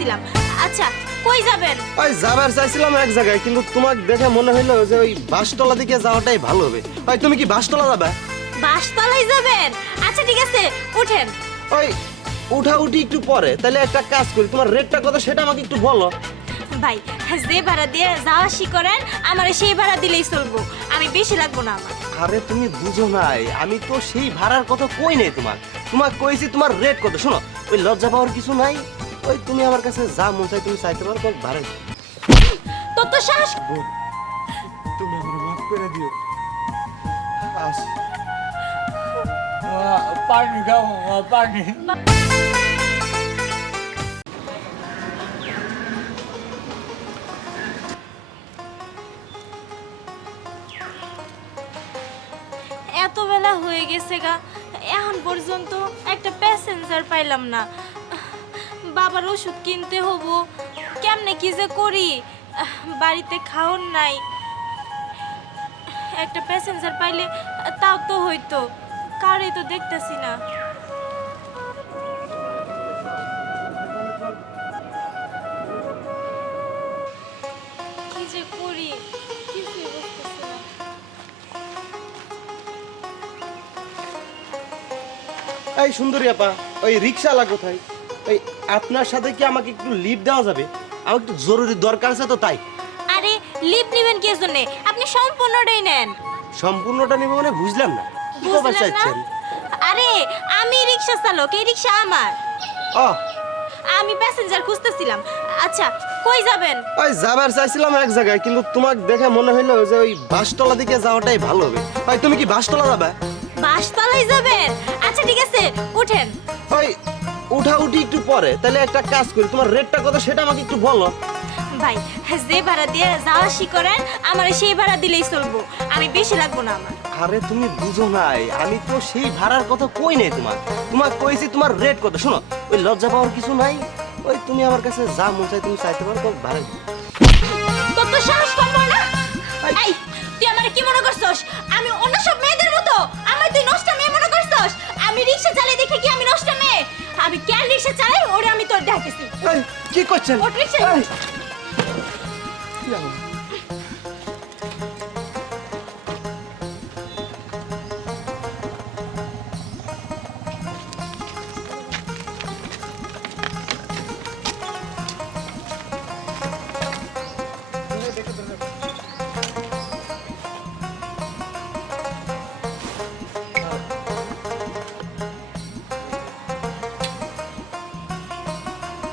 খুঁজতেছিলাম। আচ্ছা কই যাবেন? ওই যাবার চাইছিলাম এক জায়গায়, কিন্তু তোমাকে দেখে মনে হইলো যে ওই বাসতলা দিকে যাওয়াটাই ভালো হবে। ওই তুমি কি বাসতলা যাবে? বাসতলায় যাবেন? আচ্ছা ঠিক আছে, উঠেন। ওই উঠি একটু পরে। তাহলে একটা কাজ করি, তোমার রেটটা কত সেটা আমাকে একটু বলো। ভাই যে ভাড়া দিয়ে যাওয়া আসি করেন আমার সেই ভাড়া দিলেই চলবো, আমি বেশি লাগবো না আমার। আরে তুমি বুঝো নাই, আমি তো সেই ভাড়ার কথা কই নাই তোমার কইছি তোমার রেট কত। শোনো, ওই লজ্জা পাওয়ার কিছু নাই। ওই তুমি আমার কাছে যা মন চাই তুমি চাইতে পারো, তোমাকে ভাড়া দিই। তোর তো সাহস। তুমি আমার মাফ করে দিও। আসি। পানি খাও পানি। এত বেলা হয়ে গেছে গা, এখন পর্যন্ত একটা প্যাসেঞ্জার পাইলাম না। বাবার ওষুধ কিনতে হবো, কেমনে কি যে করি, বাড়িতে খাওন নাই। একটা প্যাসেঞ্জার পাইলে তাও তো হইতো, কারই তো দেখতেছি না। কি যে করি কিছুই বুঝতেছি না। এই সুন্দরী আপা, ওই রিক্সাওয়ালা কোথায়? ওই আপনার সাথে কি আমাকে একটু লিভ দেওয়া যাবে? আমার একটু জরুরি দরকার আছে তো তাই। আরে লিভ নেবেন কি জন্যে? আপনি সম্পূর্ণটাই নেন। সম্পূর্ণটা নেব মানে বুঝলাম না, কি খবর বুঝলেন না? চাইছেন? আরে আমি রিক্সা চালক, এই রিক্সা আমার। ও আমি প্যাসেঞ্জার খুঁজতেছিলাম। আচ্ছা কই যাবেন? ওই যাবার চাইছিলাম এক জায়গায়, কিন্তু তোমাকে দেখে মনে হইলো যে ওই বাসতলা দিকে যাওয়াটাই ভালো হবে। ওই তুমি কি বাসতলা যাবে? বাসতলায় যাবেন? আচ্ছা ঠিক আছে, উঠেন। ওই উঠি একটু পরে। তাহলে একটা কাজ করি, তোমার রেটটা কত সেটা আমাকে একটু বলো। ভাই যে ভাড়া দিয়ে যাওয়া আসি করেন আমার সেই ভাড়া দিলেই চলবো, আমি বেশি লাগবো না আমার। আরে তুমি বুঝো নাই, আমি তো সেই ভাড়ার কথা কই নাই তোমার কইছি তোমার রেট কত। শোনো, ওই লজ্জা পাওয়ার কিছু নাই। ওই তুমি আমার কাছে যা মন চাই তুমি চাইতে পারো, তোমাকে ভাড়া দিই। তোর তো সাহস কম হয় না? এই। এই তুই আমার কি মনে করছস? আমি অন্য সব মেয়েদের মতো? আমার তুই নষ্টা মেয়ে মনে করছস? আমি রিক্সা চালাই দেখে কি আমি নষ্টা মেয়ে? আমি কেন রিক্সা চালাই ওরে আমি তোর দেখেছি। এই, কি করছেন? ওঠ রিক্সায়। এই। কি আবার?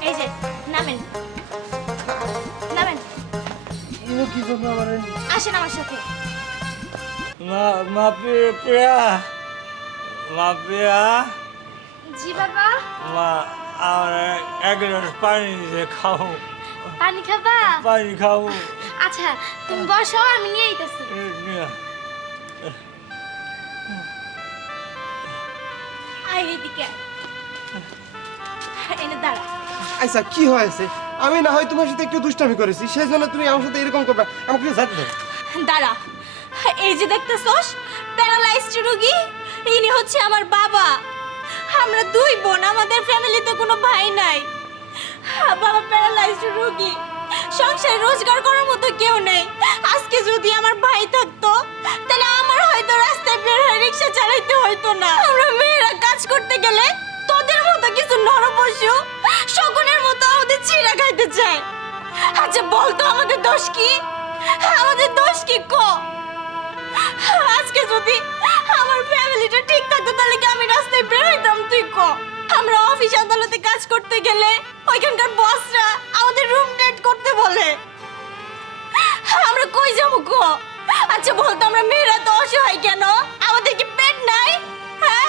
এই যে নামেন, নামেন, ইনো কি জন্য আমার আসেন আমার সাথে। মা প্রিয়া মা প্রিয়া জি বাবা। মা আমার এক গ্লাস পানি দিয়ে খাও। পানি খাবা? পানি খাও। আচ্ছা তুমি বসো, আমি নিয়ে আইতাছি। আই এদিকে এনে দাঁড়া। আচ্ছা কি হয়েছে? আমি না হয় তোমার সাথে একটু দুষ্টামি করেছি, সেই জন্য তুমি আমার সাথে এরকম করবে? আমাকে যেতে দাও। দাঁড়া, এই যে দেখতেছস প্যারালাইজড রোগী, ইনি হচ্ছে আমার বাবা। আমরা দুই বোন, আমাদের ফ্যামিলিতে কোনো ভাই নাই। বাবা প্যারালাইজড রোগী, সংসারে রোজগার করার মতো কেউ নেই। আজকে যদি আমার ভাই থাকতো তাহলে আমার হয়তো রাস্তায় বের হয়ে রিক্সা চালাইতে হইতো না। আমরা মেয়েরা কাজ করতে গেলে তোদের মতো কিছু নরপশু শকুনের মতো আমাদের ছিঁড়া খাইতে চায়। আচ্ছা বলতো আমাদের দোষ কি? আমাদের দোষ কি ক? আজকে যদি আমার ফ্যামিলিটা ঠিক থাকতো তাহলে কি আমি রাস্তায় বের হইতাম তুই ক? আমরা অফিস আদালতে কাজ করতে গেলে ওইখানকার বসরা আমাদের রুম ডেট করতে বলে। আমরা কই যাবো ক? আচ্ছা বলতো আমরা মেয়েরা তো অসহায় কেন? আমাদের কি পেট নাই? হ্যাঁ,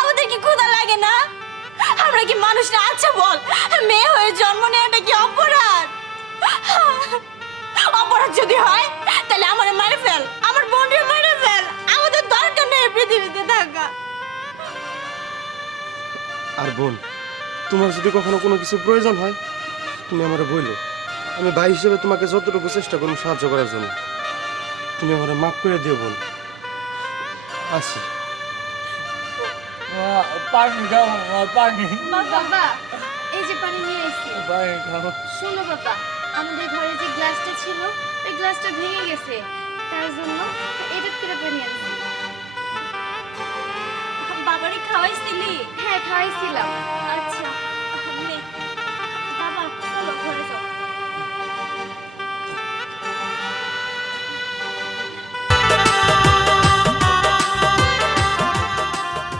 আমাদের কি ক্ষুধা লাগে না? আমরা কি মানুষ না? আচ্ছা বল, মেয়ে হয়ে জন্ম নেওয়াটা কি অপরাধ? অপরাধ যদি হয় তাহলে আমার মারে ফেল, আমার বোনকে মারে ফেল। আমাদের দরকার নেই পৃথিবীতে থাকা। আর বোন, তোমার যদি কখনো কোনো কিছু প্রয়োজন হয় তুমি আমারে বইলো। আমি ভাই হিসেবে তোমাকে যতটুকু চেষ্টা করব সাহায্য করার জন্য। তুমি আমারে মাফ করে দিও বোন। আসি। পানি খাও পানি। বাবা এই যে পানি নিয়ে এসেছি। পানি খাও। শোনো বাবা, আমাদের ঘরে যে গ্লাসটা ছিল ওই গ্লাসটা ভেঙে গেছে, তার জন্য এটা করে পানি আনছি। বাবারে খাওয়াইছিলি? হ্যাঁ